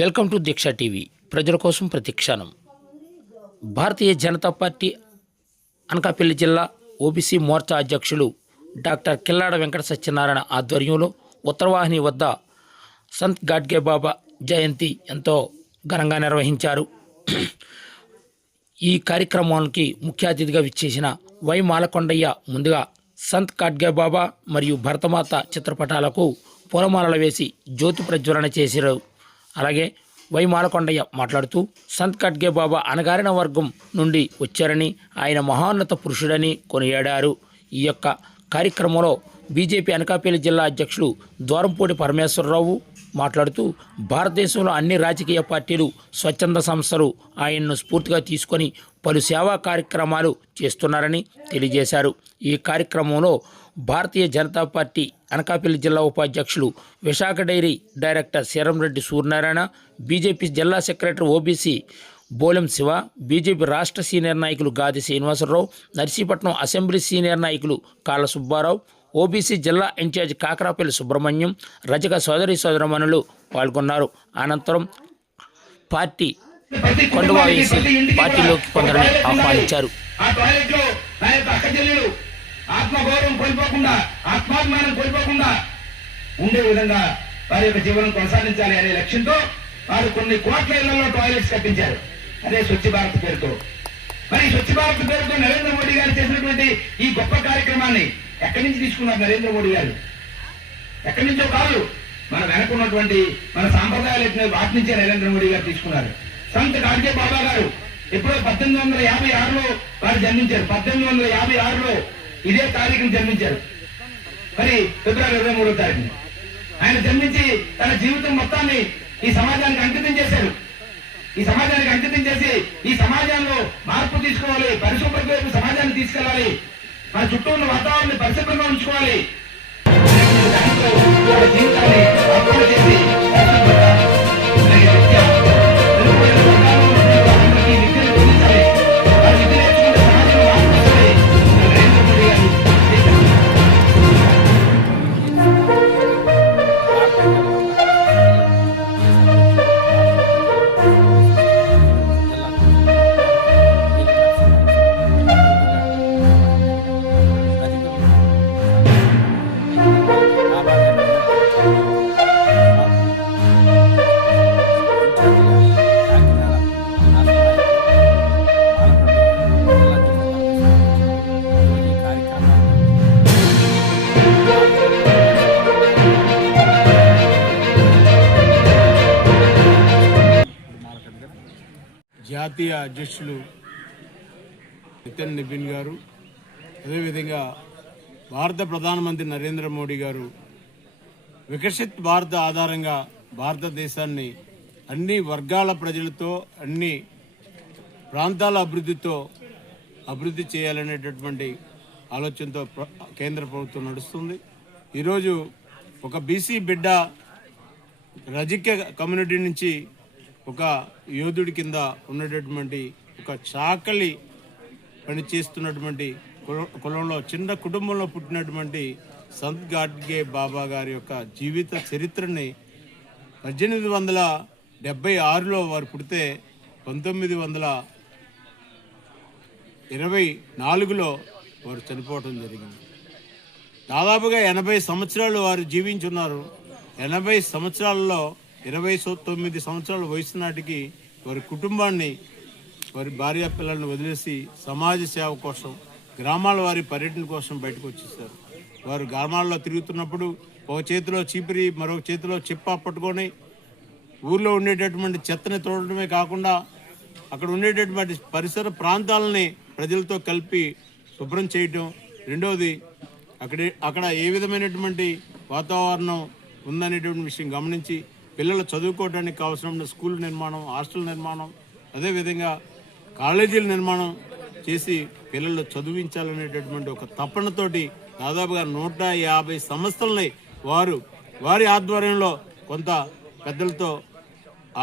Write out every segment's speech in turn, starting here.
Welcome to Deeksha TV. ప్రజల కోసం ప్రతిక్షణం. భారతీయ జనతా పార్టీ అనకాపల్లి జిల్లా ఓబీసీ మోర్చా అధ్యక్షులు డాక్టర్ కిల్లాడ వెంకట సత్యనారాయణ ఆధ్వర్యంలో ఉత్తరవాహిని వద్ద సంత్ గాడ్గే బాబా జయంతి ఎంతో ఘనంగా నిర్వహించారు. ఈ కార్యక్రమానికి ముఖ్య అతిథిగా విచ్చేసిన వై మాలకొండయ్య ముందుగా సంత్ గాడ్గే బాబా మరియు భరతమాత చిత్రపటాలకు పూలమాలలు వేసి జ్యోతి ప్రజ్వలన చేశారు. అలాగే వై మాలకొండయ్య మాట్లాడుతూ సంత్ గాడ్గే బాబా అణగారిన వర్గం నుండి వచ్చారని, ఆయన మహోన్నత పురుషుడని కొనియాడారు. ఈ యొక్క కార్యక్రమంలో బీజేపీ అనకాపల్లి జిల్లా అధ్యక్షులు ద్వారంపూడి పరమేశ్వరరావు మాట్లాడుతూ భారతదేశంలో అన్ని రాజకీయ పార్టీలు, స్వచ్ఛంద సంస్థలు ఆయన్ను స్ఫూర్తిగా తీసుకొని పలు సేవా కార్యక్రమాలు చేస్తున్నారని తెలియజేశారు. ఈ కార్యక్రమంలో భారతీయ జనతా పార్టీ అనకాపల్లి జిల్లా ఉపాధ్యక్షులు, Visakha dairy director Sharamreddy Suryanarayana, BJP జిల్లా secretary OBC Bolem Siva, BJP రాష్ట్ర సీనియర్ నాయకులు గాది శ్రీనివాసరావు, నర్సీపట్నం అసెంబ్లీ సీనియర్ నాయకులు కాళ్ళ సుబ్బారావు, ఓబీసీ జిల్లా ఇన్ఛార్జ్ కాకరాపల్లి సుబ్రహ్మణ్యం, రజక సోదరీమణులు పాల్గొన్నారు. అనంతరం పార్టీ కొండవా వేసి పార్టీలోకి కొందరిని ఆహ్వానించారు. ఆత్మగౌరవం కోల్పోకుండా, ఆత్మాభిమానం కోల్పోకుండా ఉండే విధంగా వారి యొక్క జీవనం కొనసాగించాలి అనే లక్ష్యంతో వారు కొన్ని కోట్ల ఇళ్లలో టాయిలెట్స్ కట్టించారు. అదే స్వచ్ఛ భారత్ పేరుతో. మరి స్వచ్ఛ భారత్ పేరుతో నరేంద్ర మోడీ గారు చేసినటువంటి ఈ గొప్ప కార్యక్రమాన్ని ఎక్కడి నుంచి తీసుకున్నారు నరేంద్ర మోడీ గారు? ఎక్కడి నుంచో కాదు, మన వెనకున్నటువంటి మన సాంప్రదాయాలు వాటి నుంచే నరేంద్ర మోడీ గారు తీసుకున్నారు. సంత్ గాడ్గే బాబా గారు ఎప్పుడో 1856లో వారు జన్మించారు. 1856లో ఇదే తారీఖును జన్మించారు. మరి ఫిబ్రవరి 23వ తారీఖున ఆయన జన్మించి తన జీవితం మొత్తాన్ని ఈ సమాజానికి అంకితం చేశారు. ఈ సమాజానికి అంకితం చేసి ఈ సమాజంలో మార్పు తీసుకోవాలి, పరిశుభ్రత వైపు సమాజాన్ని తీసుకెళ్లాలి, మన చుట్టూ ఉన్న వాతావరణాన్ని పరిశుభ్రంగా ఉంచుకోవాలి, జీవితాన్ని అర్పణ చేసి జాతీయ అధ్యక్షులు నితిన్ నిబిన్ గారు, అదేవిధంగా భారత ప్రధానమంత్రి నరేంద్ర మోడీ గారు వికసిత్ భారత ఆధారంగా భారతదేశాన్ని అన్ని వర్గాల ప్రజలతో, అన్ని ప్రాంతాల అభివృద్ధి చేయాలనేటటువంటి ఆలోచనతో కేంద్ర ప్రభుత్వం నడుస్తుంది. ఈరోజు ఒక బీసీ బిడ్డ రజక కమ్యూనిటీ నుంచి ఒక యోధుడి కింద ఉన్నటువంటి ఒక చాకలి పని చేస్తున్నటువంటి కులంలో చిన్న కుటుంబంలో పుట్టినటువంటి సంత్ గాడ్గే బాబా గారి యొక్క జీవిత చరిత్రని 1876లో వారు పుడితే 1924లో వారు చనిపోవటం జరిగింది. దాదాపుగా 80 సంవత్సరాలు వారు జీవించున్నారు. 80 సంవత్సరాలలో 29 సంవత్సరాల వయసు నాటికి వారి కుటుంబాన్ని, వారి భార్య పిల్లల్ని వదిలేసి సమాజ సేవ కోసం, గ్రామాల వారి పర్యటన కోసం బయటకు వచ్చేసారు. వారు గ్రామాల్లో తిరుగుతున్నప్పుడు ఒక చేతిలో చీపిరి, మరొక చేతిలో చిప్ప పట్టుకొని ఊర్లో ఉండేటటువంటి చెత్తని తోడటమే కాకుండా అక్కడ ఉండేటటువంటి పరిసర ప్రాంతాలని ప్రజలతో కలిపి శుభ్రం చేయటం. రెండవది అక్కడ ఏ విధమైనటువంటి వాతావరణం ఉందనేటువంటి విషయం గమనించి పిల్లలు చదువుకోవడానికి కావాల్సిన స్కూల్ నిర్మాణం, హాస్టల్ నిర్మాణం, అదేవిధంగా కాలేజీల నిర్మాణం చేసి పిల్లలు చదివించాలనేటటువంటి ఒక తపనతోటి దాదాపుగా 150 సంస్థలని వారి ఆధ్వర్యంలో కొంత పెద్దలతో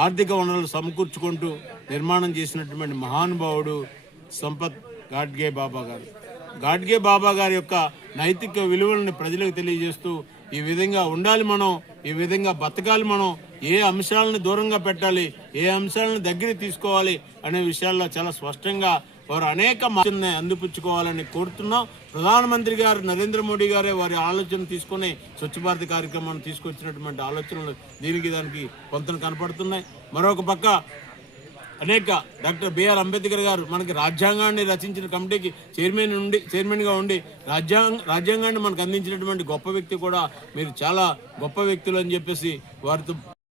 ఆర్థిక వనరులు సమకూర్చుకుంటూ నిర్మాణం చేసినటువంటి మహానుభావుడు సంపత్ గాడ్గే బాబా గారు. గాడ్గే బాబా గారి యొక్క నైతిక విలువలను ప్రజలకు తెలియజేస్తూ ఈ విధంగా ఉండాలి మనం, ఈ విధంగా బతకాలి మనం, ఏ అంశాలను దూరంగా పెట్టాలి, ఏ అంశాలను దగ్గర తీసుకోవాలి అనే విషయాల్లో చాలా స్పష్టంగా వారు అనేక మార్పుల్ని అందిపుచ్చుకోవాలని కోరుతున్నాం. ప్రధానమంత్రి గారు నరేంద్ర మోడీ గారే వారి ఆలోచన తీసుకుని స్వచ్ఛ భారత్ కార్యక్రమాన్ని తీసుకొచ్చినటువంటి ఆలోచనలు దానికి కొంత కనపడుతున్నాయి. మరొక పక్క అనేక డాక్టర్ బిఆర్ అంబేద్కర్ గారు మనకి రాజ్యాంగాన్ని రచించిన కమిటీకి చైర్మన్గా ఉండి రాజ్యాంగాన్ని మనకు అందించినటువంటి గొప్ప వ్యక్తి కూడా. మీరు చాలా గొప్ప వ్యక్తులు అని చెప్పేసి వారితో